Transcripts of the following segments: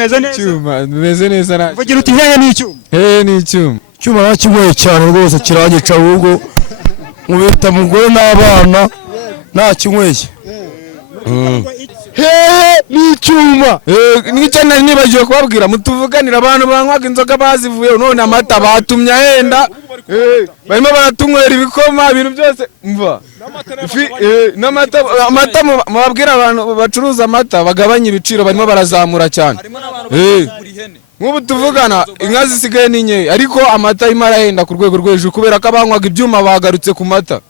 umeze neza cyuma umeze neza na vugira uti hehe n'icyuma n'icyuma cyuma nakinyweye cyane rwose kirangica ahubwo mubita mugore n'abana nta kinyweye n'icyuma nicyo nari nibagiwe kubabwira mutuvuganira abantu banywaga inzoga bazivuye none amata batumye ahenda barimo baratunywera ibikoma ibintu byose mva amata mubabwira abantu bacuruza amata bagabanya ibiciro barimo barazamura cyane nk'ubu tuvugana inka zisigaye ni nkeya ariko amata arimo arahenda ku rwego rwo hejuru kubera ko abanywaga ibyuma bagarutse ku mata.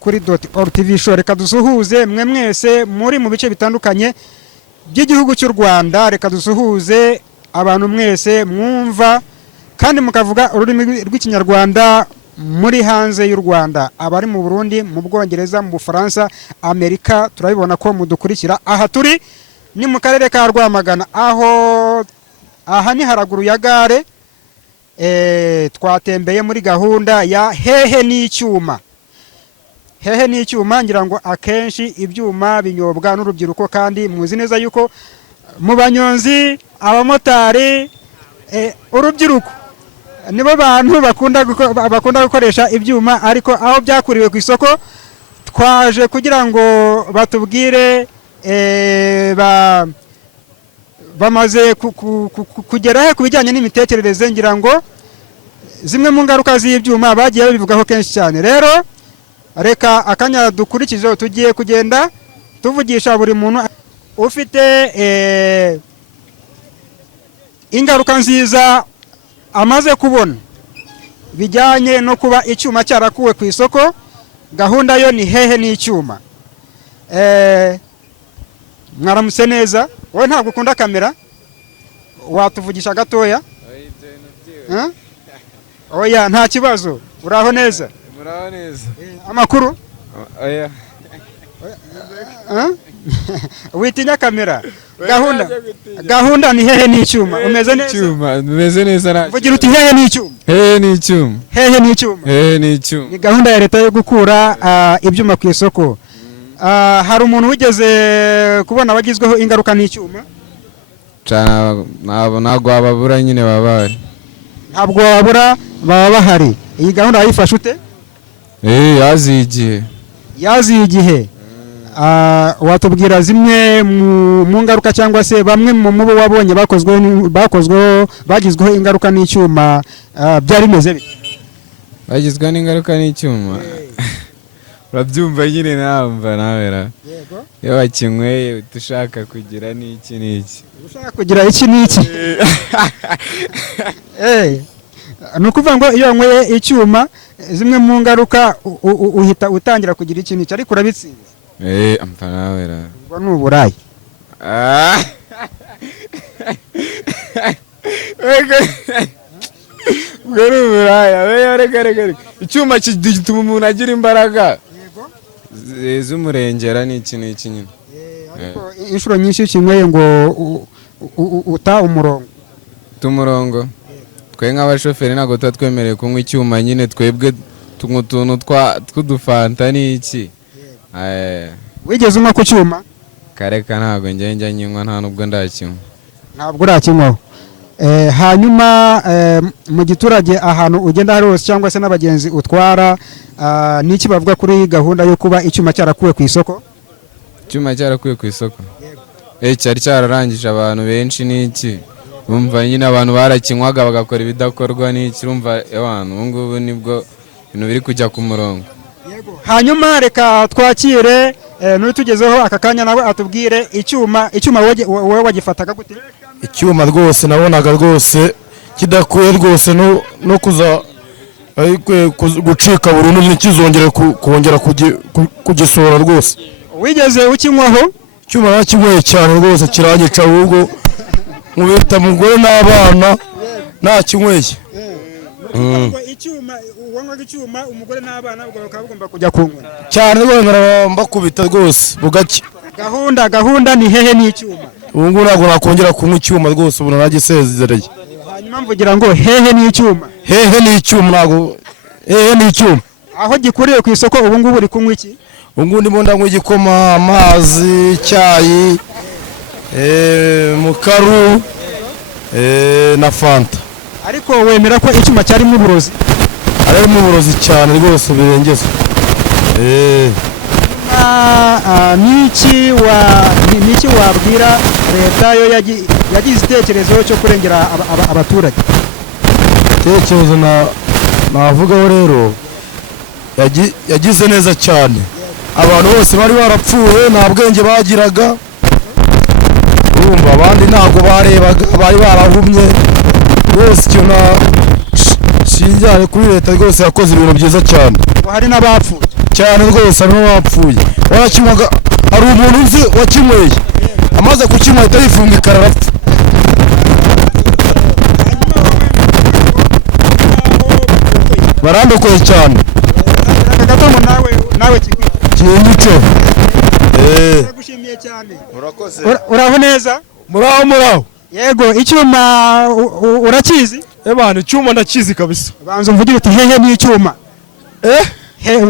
kuri .org show reka dusuhuze mwe mwese muri mu bice bitandukanye by'igihugu cy'u Rwanda, reka dusuhuze abantu mwese mwumva kandi mukavuga ururimi rw'ikinyarwanda muri hanze y'u Rwanda, abari mu Burundi, mu Bwongereza, mu Bufaransa, Amerika, turabibona ko mudukurikira. Aha turi ni mu karere ka Rwamagana, aha ni haraguru ya gare. Twatembeye muri gahunda ya hehe n'icyuma. Hehe n'icyuma ngira ngo akenshi ibyuma binyobwa n'urubyiruko kandi muzi neza yuko mu banyonzi, abamotari, urubyiruko nibo bantu bakunda gukoresha ibyuma, ariko aho byakuriwe ku isoko twaje kugira ngo batubwire bamaze kugera he ku bijyanye n'imitekerereze. Ngira ngo zimwe mu ngaruka z'ibyuma bagiye babivugaho kenshi cyane. Rero reka akanya dukurikije tugiye kugenda tuvugisha buri muntu ufite ingaruka nziza amaze kubona bijyanye no kuba icyuma cyarakuwe ku isoko. Gahunda yo ni hehe n'icyuma. Mwaramutse neza, wowe ntabwo ukunda kamera, watuvugisha gatoya? Oya nta kibazo, uraho neza? Muraho neza. Amakuru? Oya. Witinya kamera. Gahunda ni hehe n'icyuma. Umeze neza? Cyuma umeze neza na vugira uti hehe n'icyuma. N'icyuma. Hehe n'icyuma. N'icyuma. Ni gahunda ya leta yo gukura ibyuma ku isoko. Hari umuntu wigeze kubona bagizweho ingaruka n'icyuma? Cyane ntabwo wababura nyine babari. Ntabwo wabura baba bahari. Iyi gahunda yayifashe ute? Yaziye igihe. Watubwira zimwe mu ngaruka cyangwa se bamwe mu bo wabonye bagizweho ingaruka n'icyuma, byari bimeze bite? Bagizweho n'ingaruka n'icyuma urabyumva nyine nawe iyo wakinyweye ushaka kugira n'iki ushaka kugira iki n'iki ni ukuvuga ngo iyo wanyweye icyuma zimwe mu ngaruka uhita utangira kugira iki n'iki, ariko urabitsinze. Ubwo ni uburayi. Ubwo ni uburaya. Reka icyuma gituma umuntu agira imbaraga z'umurengera n'iki nyine. Inshuro nyinshi ukinyweye ngo uta umurongo. Twe nk'abashoferi ntabwo tuba twemerewe kunywa icyuma nyine, twebwe tunywa utuntu tw'udufanta n'iki. Wigeze unywa ku cyuma? Kareka ntabwo njya nyinywa, nta nubwo ndakinywa. Ntabwo urakinywaho. Hanyuma mu giturage ahantu ugenda hari hose cyangwa se n'abagenzi utwara, n'iki bavuga kuri gahunda yo kuba icyuma cyarakuwe ku isoko? Icyuma cyarakuwe ku isoko cyari cyararangije abantu benshi n'iki. Bumva nyine abantu barakinywaga bagakora ibidakorwa n'iki. Urumva abantu ubu ngubu nibwo ibintu biri kujya ku murongo. Hanyuma reka twakire n'utugezeho aka kanya nawe atubwire icyuma wowe wagifataga gute? Icyuma rwose nabonaga rwose kidakuye rwose no kuza gucika burundu ntikizongere kongera kugisora rwose. Wigeze ukinywaho? Icyuma nakinyweye cyane rwose kirangica ahubwo mubita mugore n'abana nta kinyweye. ngo icyuma wanywaga icyuma umugore n'abana ubwo bakaba bagomba kujya kunywa cyane rwose mbakubita rwose bugacya. gahunda ni hehe n'icyuma ubu ngubu ntabwo nakongera kunywa icyuma rwose ubu naragisezereye. hanyuma mvugira ngo hehe n'icyuma ntabwo hehe n'icyuma aho gikuriye ku isoko ubu ngubu uri kunywa iki ubu ngubu ndimo ndanywa igikoma, amazi, icyayi, mukaru na fanta. ariko wemera ko icyuma cyarimo uburozi harimo uburozi cyane rwose birengeza. niki wabwira leta yo yagize igitekerezo cyo kurengera abaturage? Igitekerezo navugaho rero yagize neza cyane. abantu bose bari barapfuye nta bwenge bagiraga, urumva abandi ntabwo barebaga, bari barahumye rwose. icyo shinjyane kuri leta rwose yakoze ibintu byiza cyane. hari n'abapfuye cyane rwose, harimo abapfuye. warakinywaga, hari umuntu uzi wakinyweye amaze kukinywa ahita yifungikana arapfa. barandokoye cyane. Kagatomo nawe kinyico. Nagushimiye cyane. Uraho neza? Muraho. Yego, icyuma urakizi? Ebana icyuma ndakizi kabisa. Banza mvugira uti hehe n'icyuma.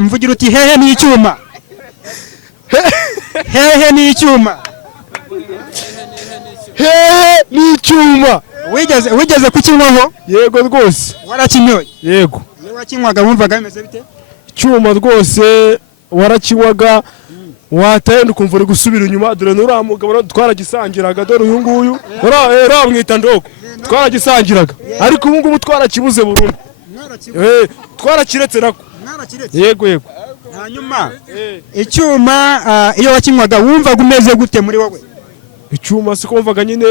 Mvugira uti hehe n'icyuma. Hehe n'icyuma. Hehe n'icyuma. Wigeze kukinywaho? Yego rwose. Warakinyoye? Yego. Iyo wakinywaga wumvaga bimeze bite? Icyuma rwose warakinywaga watenda ukumva uri gusubira inyuma. Dore n'uriya mugabo twaragisangiraga, dore uyu nguyu mwita Ndogo, twaragisangiraga ariko ubu ngubu twarakibuze burundu. Twarakiretse nako. Yego. Hanyuma icyuma iyo wakinywaga wumvaga umeze gute muri wowe? Icyuma siko wumvaga nyine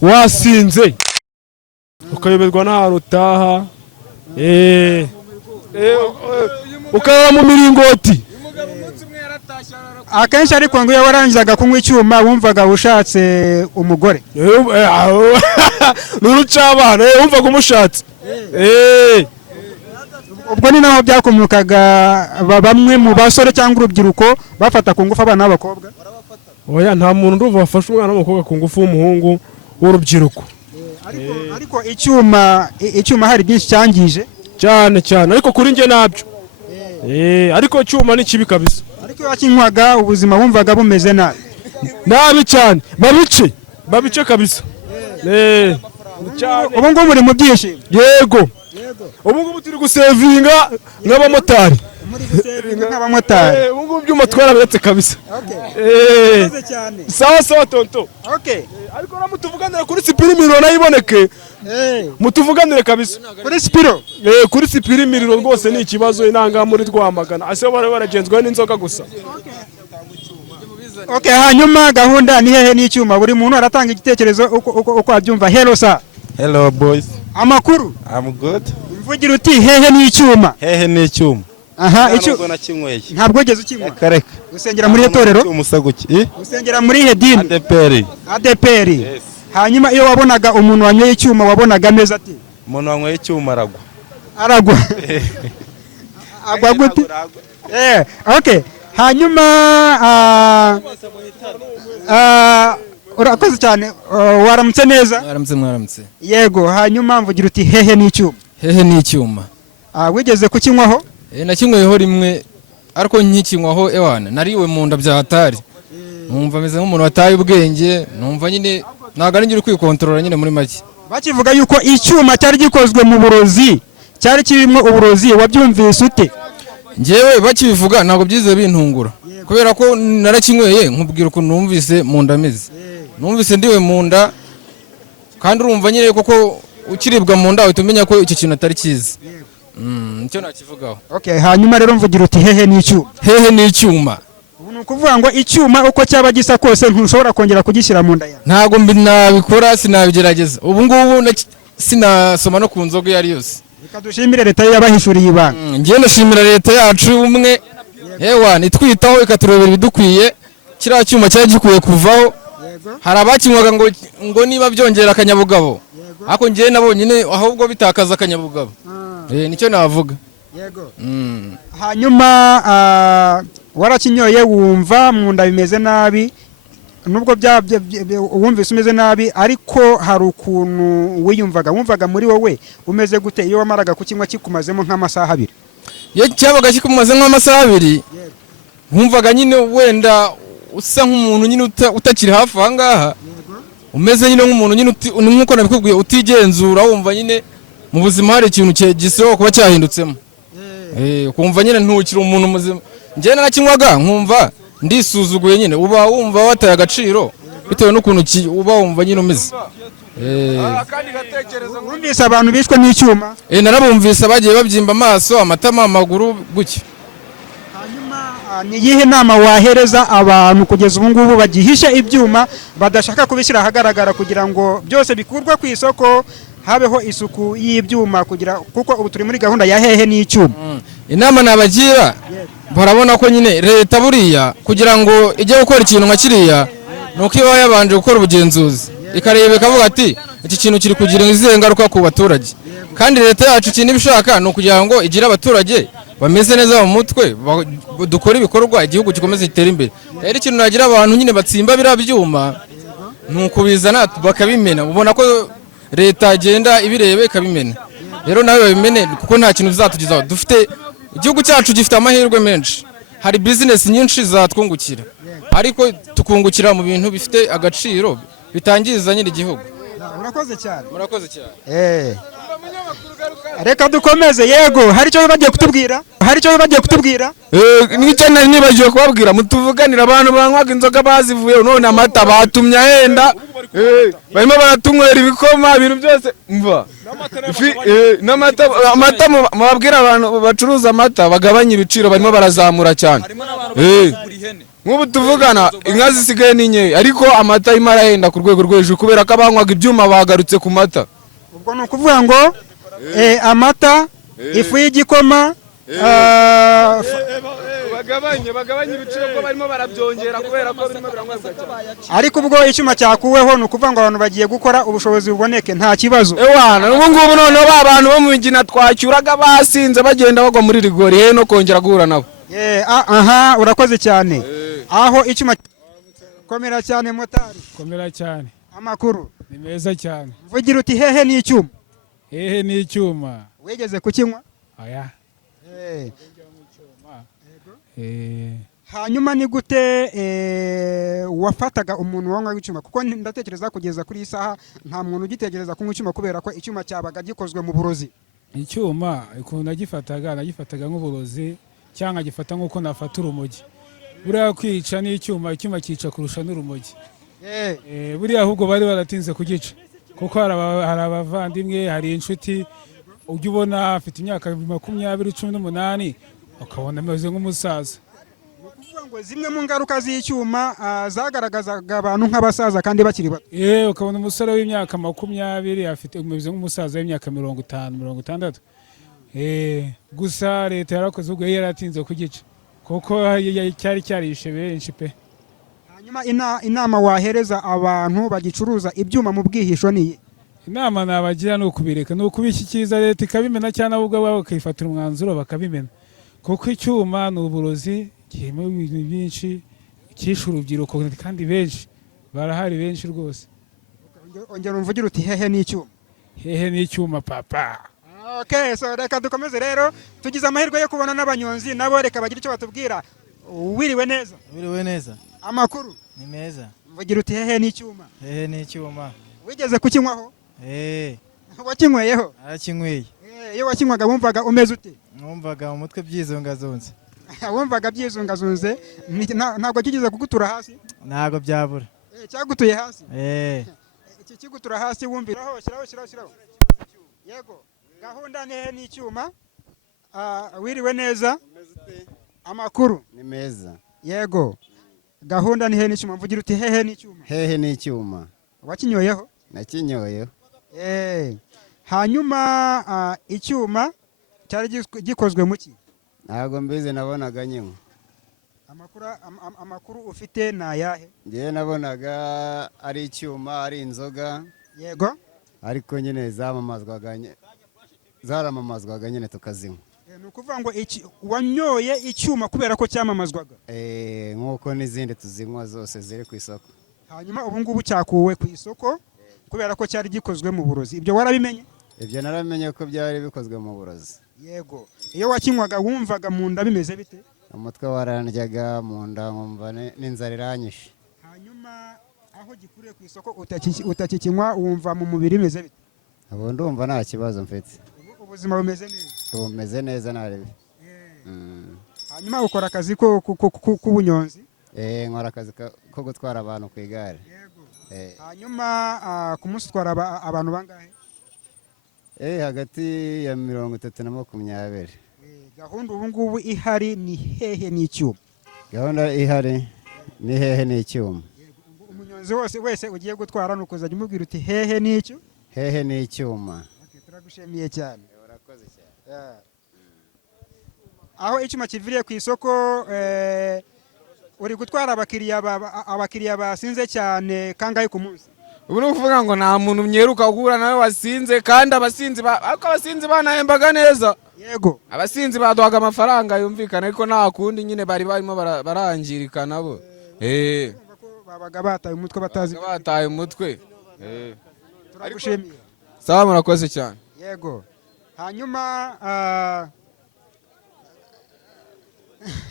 wasinze ukayoberwa n'ahantu utaha, ukarara mu miringoti akenshi. ariko ngo iyo warangizaga kunywa icyuma wumvaga ushatse umugore. n'urucabana wumvaga umushatse. ubwo ni naho byakomokaga bamwe mu basore cyangwa urubyiruko bafata ku ngufu abana b'abakobwa. oya, nta muntu ndumva wafashe umwana w'umukobwa ku ngufu w'umuhungu w'urubyiruko. ariko icyuma hari byinshi cyangije cyane ariko kuri njye nabyo. ariko icyuma ni kibi kabisa. ariko iyo wakinywaga ubuzima wumvaga bumeze nabi cyane. babice kabisa. ubu ngubu muri mu byishimo? Yego. ubu ngubu turi gusevinga nk'abamotari. ubu ngubu byuma twarabiretse kabisa. sawa tonto. ariko mutuvuganire kuri sipiri imiriro nayo iboneke. mutuvuganire kabisa kuri sipiro. kuri sipiri imiriro rwose ni ikibazo inanga muri Rwamagana. ase bari baragenzwa n'inzoga gusa. hanyuma gahunda ni hehe n'icyuma? buri muntu aratanga igitekerezo uko abyumva. Hello boys. Amakuru? I'm good. Mvugira uti hehe n'icyuma? Hehe n'icyuma. Aha, ntabwo nakinyweye. Ntabwo wigeze ukinywa? Kareka. Usengera muri itorero? Umusaguki. Usengera muri hedini? ADPR. Yes. Hanyuma iyo wabonaga umuntu wanyweye icyuma wabonaga ameze ati? Umuntu wanyweye icyuma aragwa. Agwa gute? Hanyuma urakoze cyane. Waramutse neza? Mwaramutse. Yego, hanyuma mvugira uti hehe n'icyuma? Hehe n'icyuma. Wigeze kukinywaho? Nakinyweyeho rimwe ariko nkikinywaho ewana nariwe mu nda bya hatari. Numva ameze nk'umuntu wataye ubwenge, numva nyine ntago ari ngira kwikontorora nyine muri make. Bakivuga yuko icyuma cyari gikozwe mu burozi, cyari kirimo uburozi, wabyumvise ute? Ngewe bakibivuga ntago byize bintungura kubera ko narakinyweye nkubwira ukuntu numvise mu nda ameze. Numvise ndiwe mu nda kandi urumva nyine koko ukiribwa mu nda uhita umenya ko icyo kintu atari cyiza. Nicyo nakivugaho. Hanyuma rero mvugira uti hehe n'icyuma? Hehe n'icyuma. Ubu ni ukuvuga ngo icyuma uko cyaba gisa kose ntushobora kongera kugishyira mu nda yawe. Ntago nabikora, sinabigerageza. Ubu ngubu sinasoma no ku nzoga yari yose. Reka dushimire leta yabahishuriye ibanga. Ngiye ndashimira leta yacu umwe itwitaho ikaturebera ibidukwiye. Kiriya cyuma cyari gikwiye kuvaho. Hari abakinywaga ngo niba byongera akanyabugabo, ariko ngiye nabonye ahubwo bitakaza akanyabugabo. nicyo navuga. yego Mm. hanyuma warakinyoye wumva mu nda bimeze nabi nubwo wumvise umeze nabi ariko hari ukuntu wumvaga muri wowe umeze gute iyo wamaraga kukinywa kikumazemo nk'amasaha 2? Iyo cyabaga kikumaze nk'amasaha 2 wumvaga nyine wenda usa nk'umuntu nyine utakiri hafi aha ngaha, umeze nyine nk'umuntu nyine nk'uko nabikubwiye utigenzura, wumva nyine mu buzima hari ikintu gisaba kuba cyahindutsemo. Kumva nyine ntukiri umuntu muzima. Njye narakinywaga nkumva ndisuzuguye nyine, uba wumva wataye agaciro bitewe n'ukuntu uba wumva nyine umeze. Wumvise abantu bishwe n'icyuma? Narabumvise bagiye babyimba amaso, amatama, amaguru gutya. Ni iyihe nama wahereza abantu kugeza ubu ngubu bagihishe ibyuma badashaka kubishyira ahagaragara kugira ngo byose bikurwe ku isoko, habeho isuku y'ibyuma kuko ubu turi muri gahunda ya hehe n'icyuma? Inama nabagira, barabona ko nyine leta buriya kugira ngo ijye gukora ikintu nka kiriya nuko iba yabanje gukora ubugenzuzi ikareba ikavuga ati iki kintu kiri kugira izihe ngaruka ku baturage, kandi leta yacu ikintu ibishaka ni ukugira ngo igire abaturage bameze neza mu mutwe, dukora ibikorwa igihugu gikomeze gitere imbere. Rero ikintu nagira abantu nyine batsimba biriya byuma ni ukubizana bakabimena. Ubona ko leta agenda ibirebe ikabimena, rero nawe babimene kuko nta kintu bizatugizaho. Dufite igihugu cyacu gifite amahirwe menshi, hari business nyinshi zatwungukira, ariko tukungukira mu bintu bifite agaciro bitangiza nyine igihugu. Murakoze cyane. Murakoze cyane. Reka dukomeze. Yego, hari icyo bagiye kutubwira? N'icyo nari nibagiwe kubabwira, mutuvuganira abantu banywaga inzoga bazivuye, none amata batumye ahenda, barimo baratunywera ibikoma, ibintu byose mva amata mubabwira abantu bacuruza amata bagabanya ibiciro, barimo barazamura cyane. Nk'ubu tuvugana inka zisigaye ni nkeya, ariko amata arimo arahenda ku rwego rwo hejuru kubera ko abanywaga ibyuma bagarutse ku mata. Ubwo ni ukuvuga ngo amata, ifu y'igikoma, bagabanye ibiciro ko barimo barabyongera kubera ko birimo biranywebwa cyane. Ariko ubwo icyuma cyakuweho ni ukuvuga ngo abantu bagiye gukora ubushobozi buboneke nta kibazo. Ubu ngubu noneho ba bantu bo mu migina twacyuraga basinze bagenda bagwa muri rigori no kongera guhura nabo. Urakoze cyane. Aho icyuma komera cyane motari. Komera cyane. Amakuru ni meza cyane. Vugira uti hehe n'icyuma? Hehe n'icyuma. Wigeze kukinywa? Oya. Hanyuma ni gute wafataga umuntu wanywa icyuma? Kuko ndatekereza kugeza kuri isaha nta muntu ugitegereza kunywa icyuma kubera ko icyuma cyabaga gikozwe mu burozi. Icyuma ukuntu nagifataga nk'uburozi cyangwa gifata nk'uko nafata urumogi. Buriya kwica n'icyuma, icyuma cyica kurusha n'urumogi. Buriya ahubwo bari baratinze kugica kuko hari abavandimwe, hari inshuti ujya ubona afite imyaka 20-18 ukabona ameze nk'umusaza. Ukuvuga ngo zimwe mu ngaruka z'icyuma zagaragazaga abantu nk'abasaza kandi bakiri bato. Ukabona umusore w'imyaka 20 afite ameze nk'umusaza w'imyaka 50-60. Gusa leta yarakoze ubwo yaratinze kugica kuko cyari cyarishe benshi pe. Hanyuma inama wahereza abantu bagicuruza ibyuma mu bwihisho ni? Inama nabagira ni ukubireka, ni ukubishyikiriza leta ikabimena cyangwa ahubwo babo bakayifatira umwanzuro bakabimena, kuko icyuma ni uburozi, kirimo ibintu byinshi, cyishe urubyiruko kandi benshi barahari, benshi rwose. Ongera umvugira uti hehe n'icyuma? Hehe n'icyuma papa. Okay, so reka dukomeze rero, tugize amahirwe yo kubona n'abanyonzi nabo, reka bagira icyo batubwira. Wiriwe neza? Wiriwe neza. Amakuru ni meza. Mvugira uti hehe n'icyuma? Hehe n'icyuma. Wigeze kukinywaho? Wakinyweyeho? Arakinyweye. Iyo wakinywaga wumvaga umeze ute? Numvaga mu mutwe byizungazunze. Wumvaga byizungazunze, ntabwo kigeze kugutura hasi? Ntabwo byabura. Cyagutuye hasi? Iki kigutura hasi wumviraho, shiraho. Yego, gahunda ni hehe n'icyuma. Wiriwe neza? Amakuru ni meza. Yego, gahunda ni hehe n'icyuma. Mvugira uti hehe n'icyuma? Hehe n'icyuma. Wakinyoyeho? Nakinyoyeho. Hanyuma icyuma cyari gikozwe mu ki? Ntabwo mbizi, nabonaga nyine. Amakuru ufite ni ayahe? Ngewe nabonaga ari icyuma, ari inzoga. Yego. Ariko nyine zamamazwaga zaramamazwaga nyine tukazinywa. Ni ukuvuga ngo wanyoye icyuma kubera ko cyamamazwaga. Nk'uko n'izindi tuzinywa zose ziri ku isoko. Hanyuma ubu ngubu cyakuwe ku isoko kubera ko cyari gikozwe mu burozi. Ibyo warabimenye? Ibyo naramenye ko byari bikozwe mu burozi. Yego. Iyo wakinywaga wumvaga mu nda bimeze bite? Umutwe warandyaga, mu nda nkumva n'inzara iranyishe. Hanyuma aho gikuriye ku isoko utakikinywa wumva mu mubiri bimeze bite? Ubu ndumva nta kibazo mfite. Ubuzima bumeze neza? Bumeze neza narebe. Hanyuma ukora akazi k'ubunyonzi? Nkora akazi ko gutwara abantu ku igare. Hanyuma ku munsi utwara abantu bangahe? Hagati ya 30 na 20. Gahunda ubu ngubu ihari ni hehe n'icyuma? Gahunda ihari ni hehe n'icyuma. Umunyonzi wese ugiye gutwara nuko uzajya umubwira uti hehe n'icyo? Hehe n'icyuma. Turagushimiye cyane. Urakoze cyane. Aho icyuma kiviriye ku isoko uri gutwara abakiriya basinze cyane kangahe ku munsi? ubu ni ukuvuga ngo nta muntu myeruka guhura nawe wasinze, kandi abasinzi banahembaga neza. Yego. Abasinzi baduhaga amafaranga yumvikana, ariko nta kundi nyine bari barimo barangirika nabo. Babaga bataye umutwe batazi. Bataye umutwe. Turagushimiye. Sawa, murakoze cyane. Yego. Hanyuma